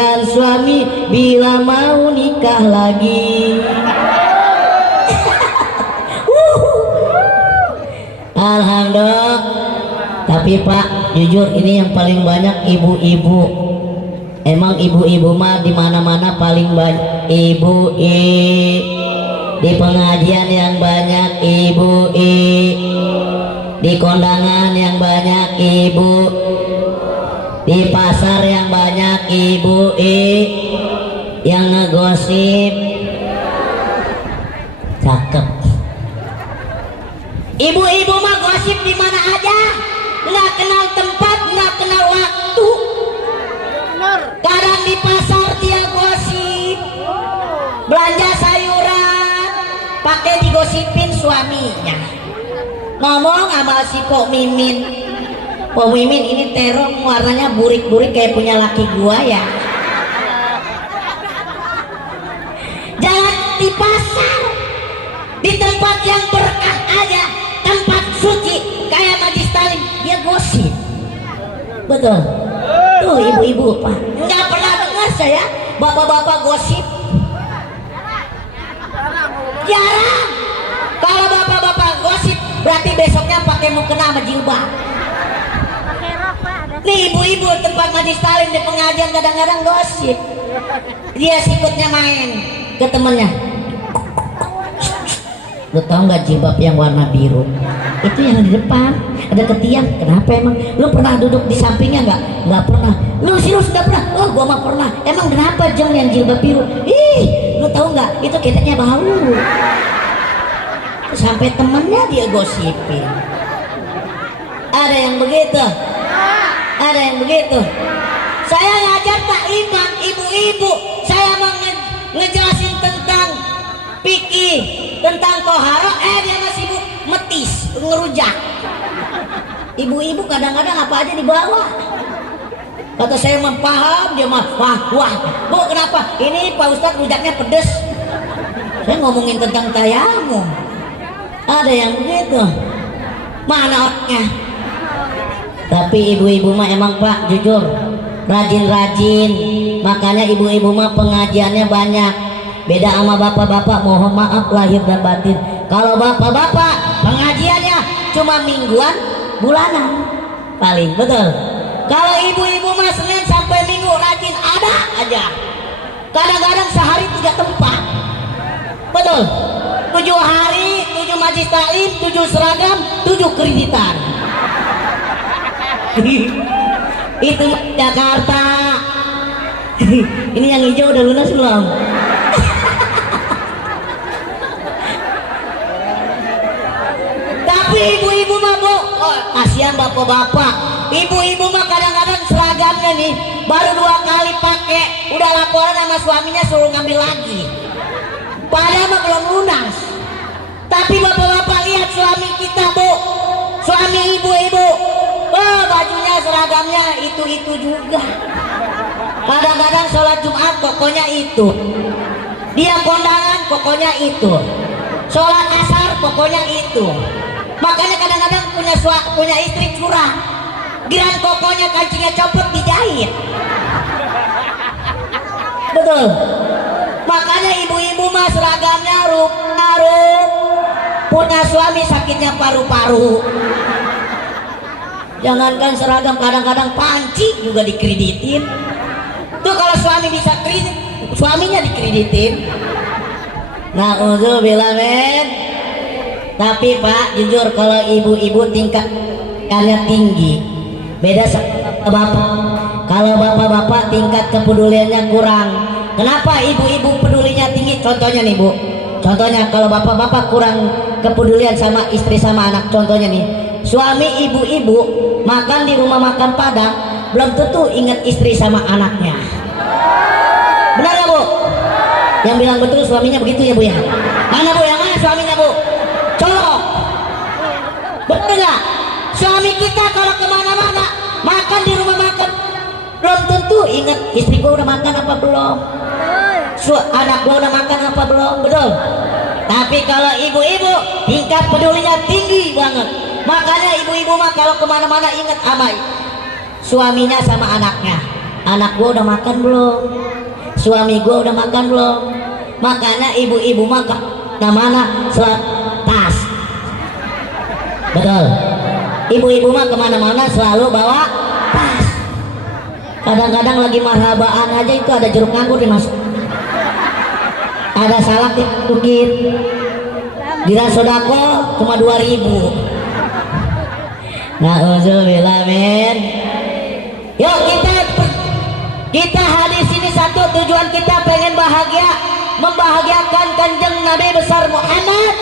bisikan suami bila mau nikah lagi. Alhamdulillah. Tapi Pak, jujur ini yang paling banyak ibu-ibu. Emang ibu-ibu mah di mana-mana paling banyak. Ibu di pengajian yang banyak ibu, di kondangan yang banyak ibu, di pasar yang banyak ibu, yang ngegosip. Cakep. Ibu-ibu mah gosip di mana aja, nggak kenal tempat, nggak kenal waktu. Kadang di pasar dia gosip, belanja sayuran, pakai digosipin suaminya. Ngomong sama si Pok Mimin, Pok Mimin ini terong warnanya burik-burik kayak punya laki gua ya. Jangan di pasar, di tempat yang berkah aja, tempat suci kayak Majlis Talim, dia gosip. Betul. Tuh ibu-ibu Pak, nggak pernah dengar saya bapak-bapak gosip. Jarang. Kalau bapak-bapak gosip berarti besoknya pakai mukena sama jilbab. Nih ibu-ibu tempat Majlis Talim di pengajian kadang-kadang gosip. Dia sikutnya main ke temennya. Lu tau nggak jilbab yang warna biru itu yang di depan ada ketiak, kenapa emang? Lu pernah duduk di sampingnya nggak? Nggak pernah. Lu serius nggak pernah? Oh gua mah pernah. Emang kenapa Jeng yang jilbab biru? Ih, lu tahu nggak? Itu keteknya bau. Sampai temennya dia gosipin. Ada yang begitu? Ada yang begitu? Saya ngajar takliman ibu-ibu, saya mau ngejelasin tentang fikih, tentang toharo, dia masih metis, ngerujak. Ibu-ibu kadang-kadang apa aja dibawa. Kata saya mah paham, dia mah wah. Bu kenapa? Ini Pak Ustadz rujaknya pedes. Saya ngomongin tentang tayamum. Ada yang begitu. Mana orangnya? Tapi ibu-ibu mah emang Pak jujur rajin-rajin. Makanya ibu-ibu mah pengajiannya banyak. Beda sama bapak-bapak, mohon maaf lahir dan batin. Kalau bapak-bapak pengajiannya cuma mingguan, bulanan paling, betul. Kalau ibu-ibu mah Senin sampai Minggu rajin ada aja. Kadang-kadang sehari 3 tempat, betul. 7 hari, 7 majlis taklim, 7 seragam, 7 kreditan. Itu Jakarta. Ini yang hijau udah lunas belum? Tapi ibu-ibu mah Bu, kasihan bapak-bapak. Ibu-ibu mah kadang-kadang seragamnya nih baru 2 kali pakai, udah laporan sama suaminya suruh ngambil lagi. Padahal mah belum lunas. Tapi bapak-bapak lihat suami kita Bu, suami ibu-ibu, bajunya seragamnya itu juga. Kadang-kadang sholat Jumat pokoknya itu, dia kondangan pokoknya itu, sholat asar pokoknya itu. Makanya kadang-kadang punya istri curang, giran kokonya kancingnya copot dijahit. Betul. Makanya ibu-ibu mah seragamnya rup-rup, punya suami sakitnya paru-paru. Jangankan seragam, kadang-kadang panci juga dikreditin. Tuh kalau suami bisa kredit, suaminya dikreditin. Na'udzubillah men. Tapi Pak jujur kalau ibu-ibu tingkatnya tinggi, beda sama bapak. Kalau bapak-bapak tingkat kepeduliannya kurang. Kenapa ibu-ibu pedulinya tinggi? Contohnya nih Bu, contohnya kalau bapak-bapak kurang kepedulian sama istri sama anak. Contohnya nih, suami ibu-ibu makan di rumah makan Padang belum tentu ingat istri sama anaknya. Benar ya Bu? Yang bilang betul suaminya begitu ya Bu ya? Mana Bu? Yang mana suaminya Bu? Colok. Betul nggak? Suami kita kalau kemana-mana makan di rumah makan belum tentu ingat istri gua udah makan apa belum, anak gua udah makan apa belum, betul. Tapi kalau ibu-ibu tingkat pedulinya tinggi banget. Makanya ibu-ibu mah kalau kemana-mana ingat sama suaminya sama anaknya. Anak gua udah makan belum? Suami gua udah makan belum? Makanya ibu-ibu makan mana selat tas. Betul. Ibu-ibu mah kemana-mana selalu bawa tas. Kadang-kadang lagi marhabaan aja itu ada jeruk nganggur dimasuk, ada salak ditukit, dira sodako cuma 2.000. Na'udzubillah min. Yuk kita hadis ini satu, tujuan kita pengen bahagia, membahagiakan kanjeng Nabi besar Muhammad.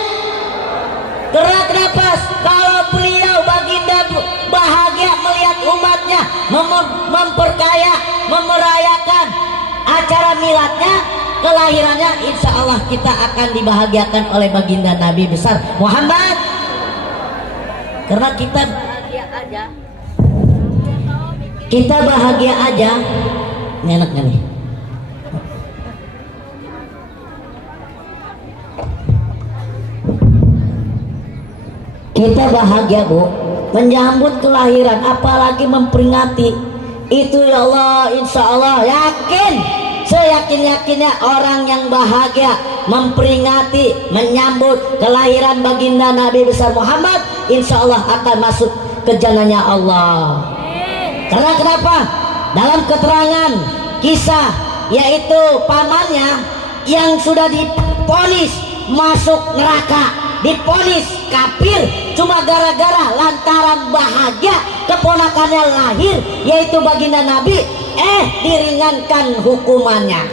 Gerak nafas kalau beliau baginda bahagia melihat umatnya memperkaya, memerayakan acara miladnya, kelahirannya, insya Allah kita akan dibahagiakan oleh baginda Nabi besar Muhammad. Karena kita bahagia aja. Ini enaknya nih. Kita bahagia Bu menyambut kelahiran, apalagi memperingati itu ya Allah. Insya Allah yakin, seyakin-yakinnya orang yang bahagia memperingati, menyambut kelahiran baginda Nabi besar Muhammad, insya Allah akan masuk ke jannahnya Allah. Karena kenapa? Dalam keterangan kisah, yaitu pamannya yang sudah diponis masuk neraka, diponis kafir cuma gara-gara lantaran bahagia keponakannya lahir, yaitu baginda Nabi, diringankan hukumannya.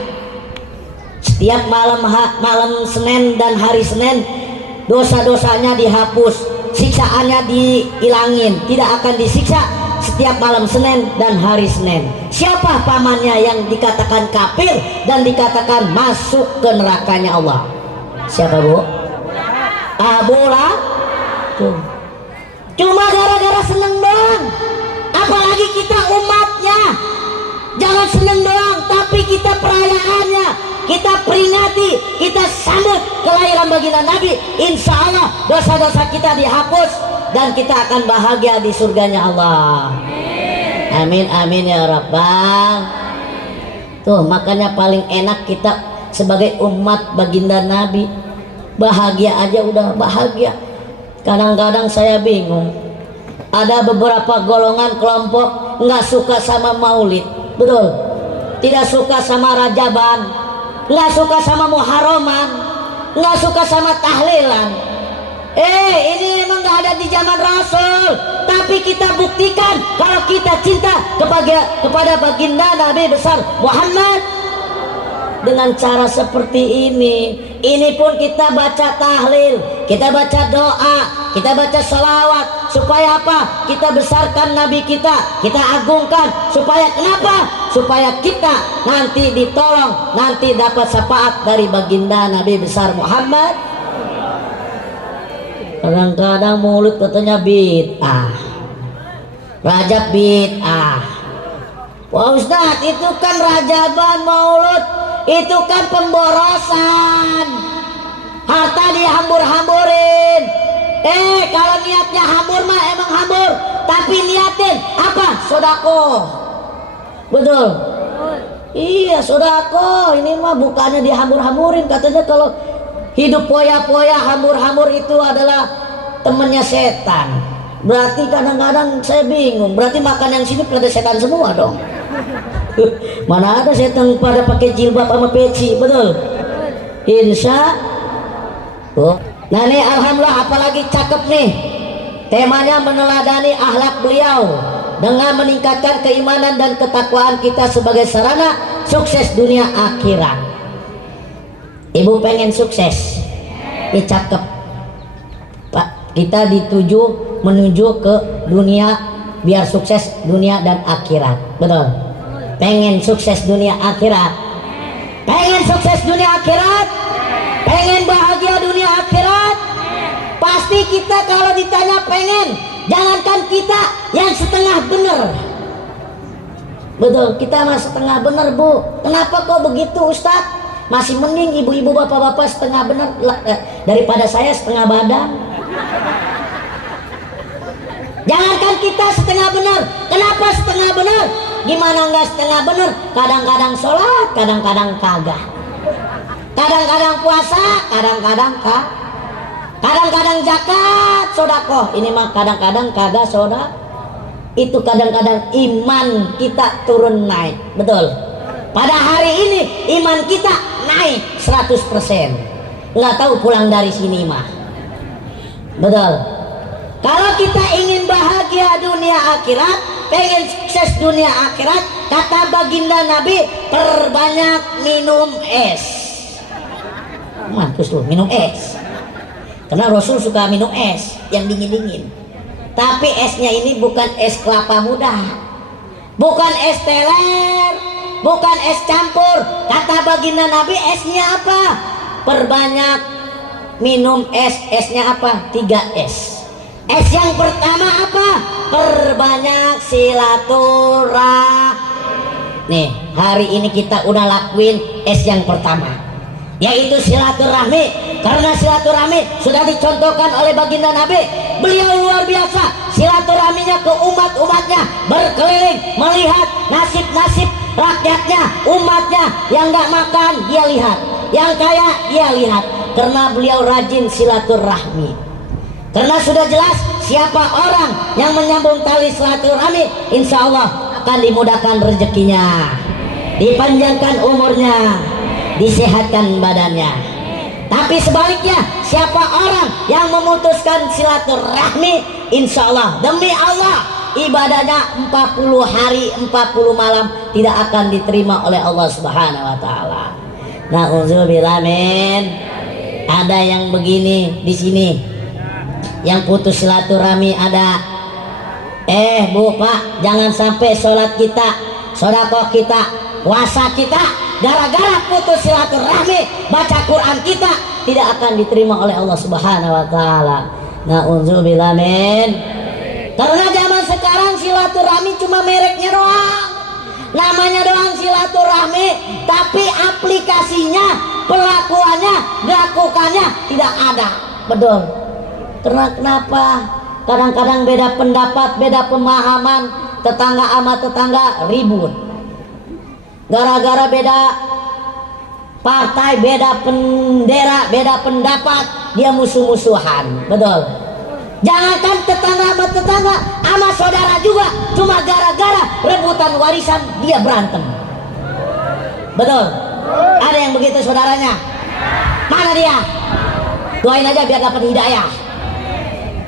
Setiap malam Senin dan hari Senin dosa-dosanya dihapus, siksaannya dihilangin, tidak akan disiksa setiap malam Senin dan hari Senin. Siapa pamannya yang dikatakan kafir dan dikatakan masuk ke nerakanya Allah? Siapa Bu? Abu Lahab. Cuma gara-gara seneng doang. Apalagi kita umatnya, jangan seneng doang, tapi kita perayaannya, kita peringati, kita sambut kelahiran baginda Nabi. Insya Allah dosa-dosa kita dihapus dan kita akan bahagia di surganya Allah. Amin amin ya Rabbal. Tuh makanya paling enak kita sebagai umat baginda Nabi bahagia aja udah bahagia. Kadang-kadang saya bingung, ada beberapa golongan kelompok nggak suka sama maulid, betul? Tidak suka sama rajaban, nggak suka sama muharraman, nggak suka sama tahlilan. Ini memang nggak ada di zaman Rasul, tapi kita buktikan kalau kita cinta kepada baginda Nabi besar Muhammad dengan cara seperti ini. Ini pun kita baca tahlil, kita baca doa, kita baca salawat, supaya apa? Kita besarkan Nabi kita agungkan, supaya kenapa? Supaya kita nanti ditolong, nanti dapat syafaat dari baginda Nabi besar Muhammad. Kadang-kadang mulut katanya bid'ah, Rajab bid'ah. Wah Ustaz, itu kan rajaban maulud, itu kan pemborosan, harta dihambur-hamburin. Kalau niatnya hambur mah emang hambur, tapi niatin apa? Sodako. Betul? Iya sodako. Ini mah bukannya dihambur-hamburin. Katanya kalau hidup poya-poya hambur-hambur itu adalah temennya setan. Berarti kadang-kadang saya bingung, berarti makan yang sini pada setan semua dong. Mana ada setan pada pakai jilbab sama peci, betul? Insya Allah. Nah ini alhamdulillah, apalagi cakep nih. Temanya meneladani akhlak beliau dengan meningkatkan keimanan dan ketakwaan kita sebagai sarana sukses dunia akhirat. Ibu pengen sukses? Ini cakep. Pak, kita menuju ke dunia biar sukses dunia dan akhirat, betul? Pengen sukses dunia akhirat, pengen sukses dunia akhirat, pengen bahagia dunia akhirat. Pasti kita kalau ditanya pengen, jangankan kita yang setengah bener, betul? Kita mah setengah bener Bu. Kenapa kok begitu Ustaz? Masih mending ibu-ibu bapak-bapak setengah bener daripada saya setengah badan. Jangankan kita setengah benar. Kenapa setengah benar? gimana nggak setengah bener? Kadang-kadang sholat, kadang-kadang kagak. Kadang-kadang puasa, kadang-kadang kadang-kadang zakat, sodakoh. Ini mah kadang-kadang kagak soda. Itu kadang-kadang iman kita turun naik. Betul. Pada hari ini iman kita naik 100%. Nggak tahu pulang dari sini mah. Betul. Kalau kita ingin bahagia dunia akhirat, pengen sukses dunia akhirat, kata baginda Nabi, perbanyak minum es. Mampus lu, minum es. Karena Rasul suka minum es yang dingin-dingin. Tapi esnya ini bukan es kelapa muda, bukan es teler, bukan es campur. Kata baginda Nabi, esnya apa? Perbanyak minum es. Esnya apa? 3 es. Es yang pertama apa? Perbanyak silaturahmi. Nih, hari ini kita udah lakuin es yang pertama, yaitu silaturahmi. Karena silaturahmi sudah dicontohkan oleh baginda Nabi. Beliau luar biasa silaturahminya ke umat-umatnya, berkeliling melihat nasib-nasib rakyatnya, umatnya. Yang gak makan dia lihat, yang kaya dia lihat. Karena beliau rajin silaturahmi. Karena sudah jelas siapa orang yang menyambung tali silaturahmi, insya Allah akan dimudahkan rezekinya, dipanjangkan umurnya, disehatkan badannya. Tapi sebaliknya, siapa orang yang memutuskan silaturahmi, insya Allah, demi Allah, ibadahnya 40 hari 40 malam tidak akan diterima oleh Allah Subhanahu wa taala. Nauzubillah min. Ada yang begini di sini, yang putus silaturahmi ada. Bu, Pak, jangan sampai sholat kita, sedekah kita, puasa kita gara-gara putus silaturahmi, baca Quran kita tidak akan diterima oleh Allah Subhanahu wa taala. Nauzubillah min. Karena zaman sekarang silaturahmi cuma mereknya doang. Namanya doang silaturahmi, tapi aplikasinya, perlakuannya, lakukannya tidak ada. Betul. Karena kenapa? Kadang-kadang beda pendapat, beda pemahaman, tetangga sama tetangga ribut. Gara-gara beda partai, beda bendera, beda pendapat, dia musuh-musuhan. Betul. Jangankan tetangga sama tetangga, sama saudara juga, cuma gara-gara rebutan warisan dia berantem. Betul. Ada yang begitu saudaranya? Mana dia? Doain aja biar dapat hidayah.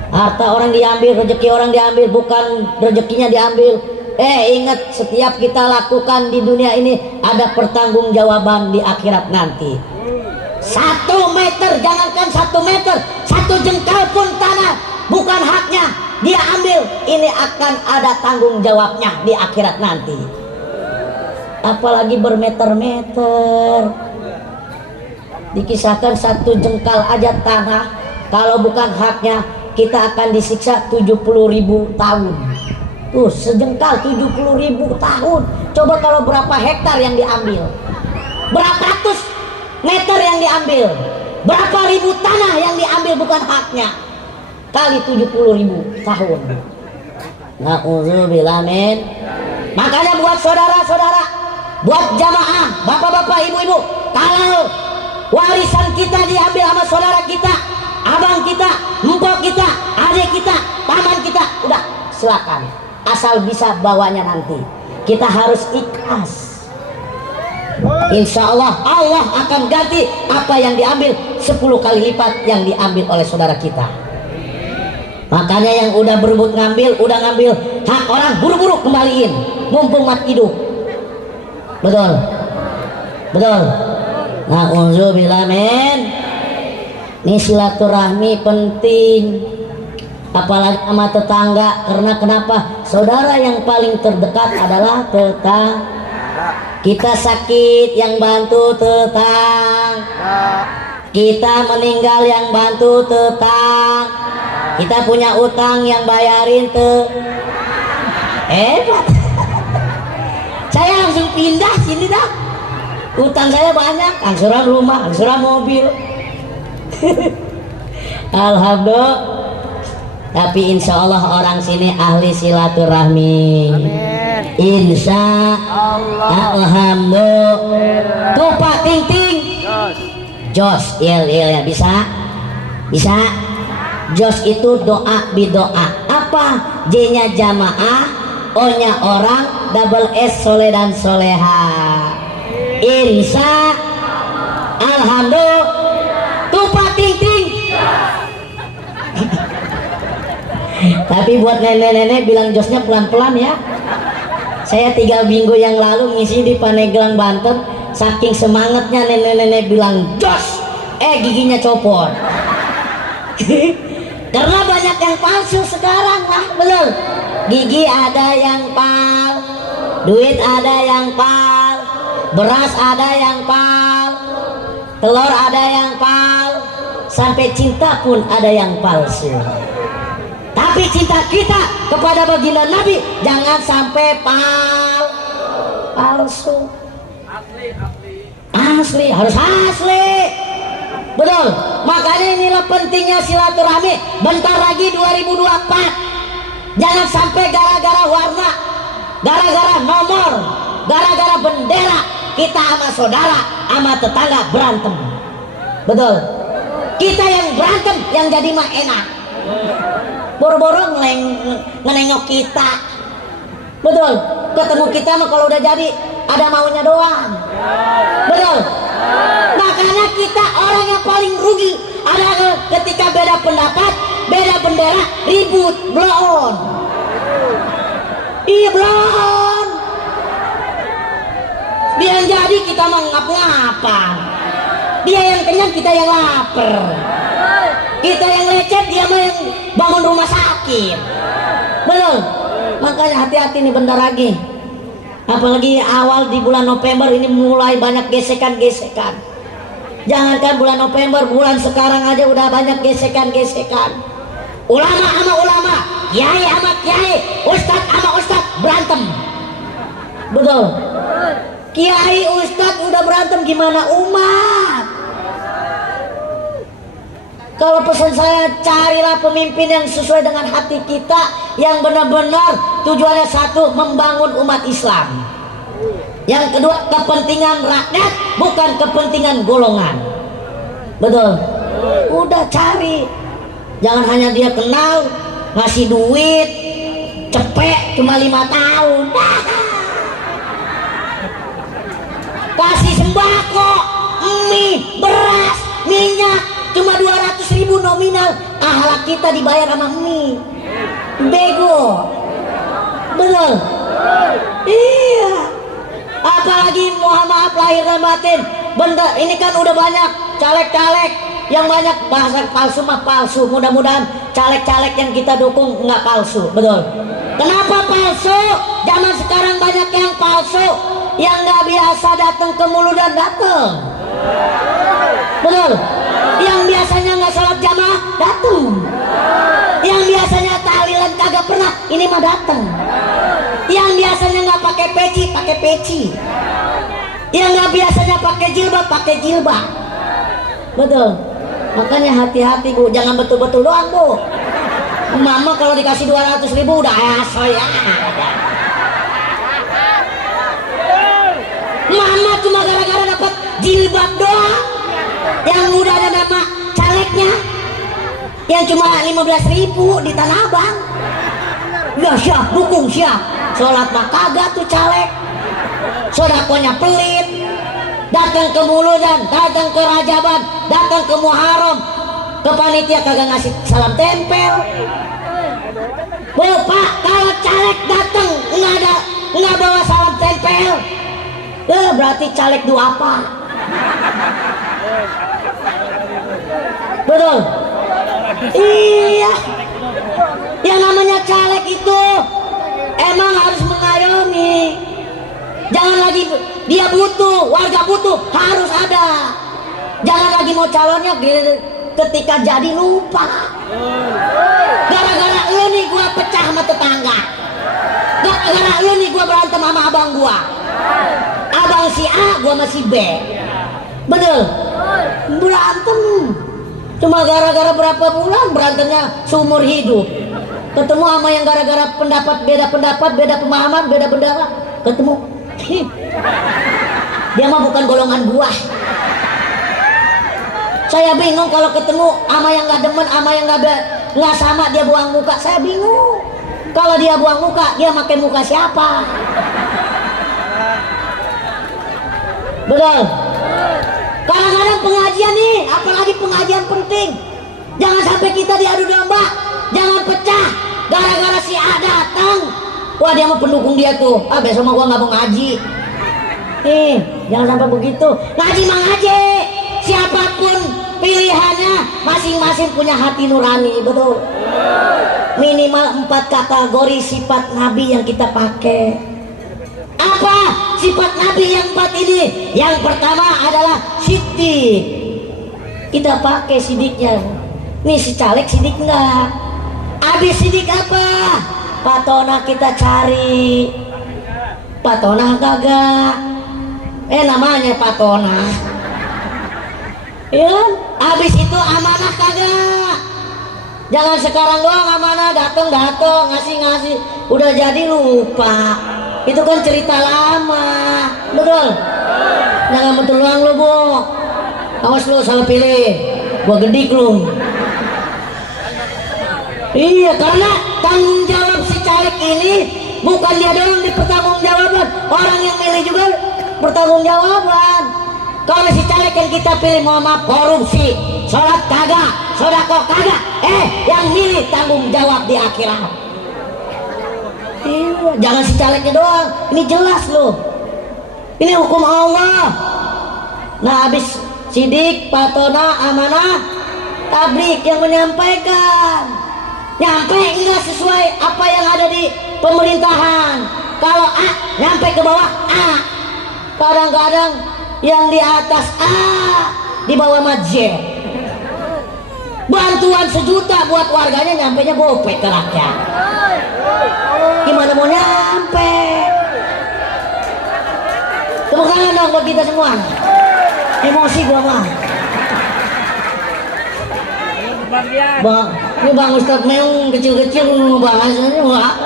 Harta orang diambil, rezeki orang diambil, bukan rezekinya diambil. Ingat, setiap kita lakukan di dunia ini ada pertanggungjawaban di akhirat nanti. 1 meter, jangankan 1 meter, 1 jengkal pun tanah bukan haknya, dia ambil, ini akan ada tanggung jawabnya di akhirat nanti. Apalagi bermeter-meter. Dikisahkan 1 jengkal aja tanah, kalau bukan haknya kita akan disiksa 70.000 tahun. Tuh, sejengkal 70.000 tahun. Coba kalau berapa hektar yang diambil, berapa ratus meter yang diambil, berapa ribu tanah yang diambil bukan haknya, kali 70.000 tahun. Nauzubillah min. Makanya buat saudara-saudara, buat jamaah, bapak-bapak, ibu-ibu, kalau warisan kita diambil sama saudara kita, abang kita, mpok kita, adik kita, paman kita, udah silakan, asal bisa bawanya nanti. Kita harus ikhlas. Insya Allah Allah akan ganti apa yang diambil 10 kali lipat yang diambil oleh saudara kita. Makanya yang udah berebut ngambil, udah ngambil hak orang, buru-buru kembaliin, mumpung mati hidup. Betul, betul. Nauzubillah min. Ini silaturahmi penting, apalagi sama tetangga. Karena kenapa? Saudara yang paling terdekat adalah tetangga. Kita sakit yang bantu tetangga, kita meninggal yang bantu tetangga, kita punya utang yang bayarin hebat. Saya langsung pindah sini dah. Utang saya banyak, angsuran rumah, angsuran mobil. Alhamdulillah. Tapi insya Allah orang sini ahli silaturahmi. Amin. Insya Alhamdulillah. Tuh Pak Ting Ting. Jos, ya bisa? Bisa? Jos itu doa bidoa. Apa? J-nya jamaah, O-nya orang, double S soleh dan soleha. Insya Alhamdulillah. Tuh Pak Ting Ting. Tapi buat nenek-nenek bilang josnya pelan-pelan ya. Saya 3 minggu yang lalu ngisi di Pandeglang Banten, saking semangatnya nenek-nenek bilang jos, giginya copot. Karena banyak yang palsu sekarang lah, betul. Gigi ada yang pal, duit ada yang pal, beras ada yang pal, telur ada yang pal, sampai cinta pun ada yang palsu. Tapi cinta kita kepada baginda Nabi jangan sampai palsu. Asli, harus asli. Betul. Makanya inilah pentingnya silaturahmi. Bentar lagi 2024. Jangan sampai gara-gara warna, gara-gara nomor, gara-gara bendera kita sama saudara, sama tetangga berantem. Betul. Kita yang berantem yang jadi mah enak. Boro-boro ngelengok kita. Betul. Ketemu kita mah kalau udah jadi ada maunya doang. Betul. Makanya kita orang yang paling rugi adalah ketika beda pendapat, beda bendera, ribut, blow on. Iya, blow on. Dia yang jadi kita mah ngap-ngapan. Dia yang kenyang, kita yang lapar. Kita yang lecet, dia mah yang bangun rumah sakit. Belum. Makanya hati-hati nih bentar lagi. Apalagi awal di bulan November ini mulai banyak gesekan-gesekan. Jangankan bulan November, bulan sekarang aja udah banyak gesekan-gesekan. Ulama sama ulama, kiai sama kiai, ustad sama ustad berantem. Betul. Kiai ustad udah berantem, gimana umat? Kalau pesan saya, carilah pemimpin yang sesuai dengan hati kita, yang benar-benar tujuannya satu, membangun umat Islam. Yang kedua, kepentingan rakyat, bukan kepentingan golongan. Betul. Udah cari. Jangan hanya dia kenal, ngasih duit, cepet cuma 5 tahun. Kasih sembako, mie, beras, minyak, cuma 200.000 nominal. Ahlak kita dibayar sama mie. Bego. Betul. Iya. Apalagi maaf lahir dan batin. Bentar, ini kan udah banyak caleg-caleg yang banyak bahasa palsu mah palsu. Mudah-mudahan caleg-caleg yang kita dukung nggak palsu. Betul. Kenapa palsu? Zaman sekarang banyak yang palsu, yang nggak biasa datang ke mulut dan datang. Betul. Yang biasanya nggak sholat jamaah datang. Yang biasanya tahlilan kagak pernah, ini mah datang. Yang biasanya nggak pakai peci. Yang nggak biasanya pakai jilbab. Betul. Makanya hati-hati Bu, jangan betul-betul doang Bu. Mama kalau dikasih 200.000 udah ya. Mama cuma gara-gara dapat jilbab doang, yang udah ada nama calegnya, yang cuma 15.000 di Tanah Abang. Ya siap, dukung siap. Sholat mah kagak tuh caleg. Sodakonya pelit. Datang ke Muludan, datang ke Rajaban, datang ke Muharram, ke panitia kagak ngasih salam tempel. Bapak, kalau caleg datang nggak bawa salam tempel, berarti caleg apa? Betul. Iya. Yang namanya caleg itu emang harus mengayomi. Jangan lagi dia butuh, warga butuh, harus ada. Jangan lagi mau calonnya ketika jadi lupa. Gara-gara lu nih gua pecah sama tetangga. Gara-gara lu nih gua berantem sama abang gua. Abang si A, gua masih B. Betul. Berantem. Cuma gara-gara berapa bulan, berantemnya seumur hidup. Ketemu sama yang gara-gara pendapat, beda pemahaman, beda bendera, ketemu. Dia mah bukan golongan gua. Saya bingung kalau ketemu sama yang nggak demen, sama yang nggak sama, dia buang muka. Saya bingung. Kalau dia buang muka, dia pakai muka siapa? Betul. Kadang-kadang pengajian nih, apalagi pengajian penting, jangan sampai kita diadu domba, jangan pecah gara-gara si A datang. Wah, dia mau pendukung dia tuh. Ah, besok mah gua nggak mau ngaji. Jangan sampai begitu. Ngaji mah ngaji. Siapapun pilihannya, masing-masing punya hati nurani, betul. Minimal 4 kategori sifat Nabi yang kita pakai. Apa sifat Nabi yang 4 ini? Yang pertama adalah sidik. Kita pakai sidiknya. Nih si caleg sidik enggak? Habis sidik apa? Patona kita cari. Patona kagak. Namanya patona. Ya, habis itu amanah kagak. Jangan sekarang doang amanah, datang ngasih, udah jadi lupa. Itu kan cerita lama, betul? Jangan berulang lu, Bu. Awas lu salah pilih, gua gedik lu. Iya, karena tanggung jawab si caleg ini bukan dia doang dipertanggungjawaban, orang yang milih juga bertanggungjawaban. Kalau si caleg yang kita pilih mohon maaf korupsi, sholat kagak, sodako kagak, yang milih tanggung jawab di akhirat. Iya, jangan si calegnya doang, ini jelas loh, ini hukum Allah. Nah, habis sidik, patona, amanah, tablik yang menyampaikan, nyampe enggak sesuai apa yang ada di pemerintahan. Kalau A, nyampe ke bawah A. Kadang-kadang yang di atas A, di bawah J. Bantuan 1 juta buat warganya, nyampenya gopek ke rakyat. Gimana mau nyampe? Tepuk tangan dong buat kita semua. Emosi gua mah. Bang, ini Bang Ustadz Meong kecil-kecil ngebahasnya. Wah.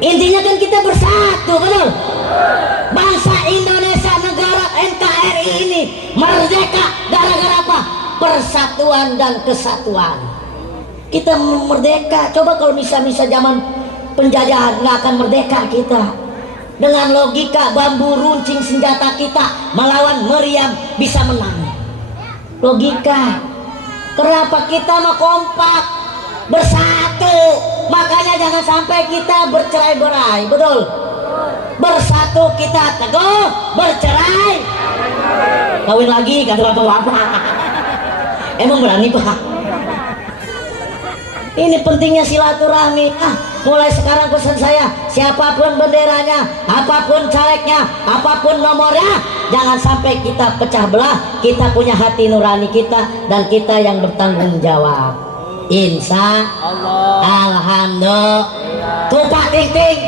Intinya kan kita bersatu, betul? Bangsa Indonesia, negara NKRI ini merdeka gara-gara apa? Persatuan dan kesatuan. Kita merdeka. Coba kalau misa-misa zaman penjajahan, nggak akan merdeka kita. Dengan logika bambu runcing senjata kita melawan meriam bisa menang. Logika. Kenapa kita mau kompak bersatu? Makanya jangan sampai kita bercerai-berai, betul? Bersatu kita teguh, bercerai kawin lagi kata bapak-bapak. Emang berani Pak? Ini pentingnya silaturahmi. Mulai sekarang pesan saya, siapapun benderanya, apapun calegnya, apapun nomornya, jangan sampai kita pecah belah. Kita punya hati nurani kita, dan kita yang bertanggung jawab. Insya Allah. Alhamdulillah. Tupak ting ting.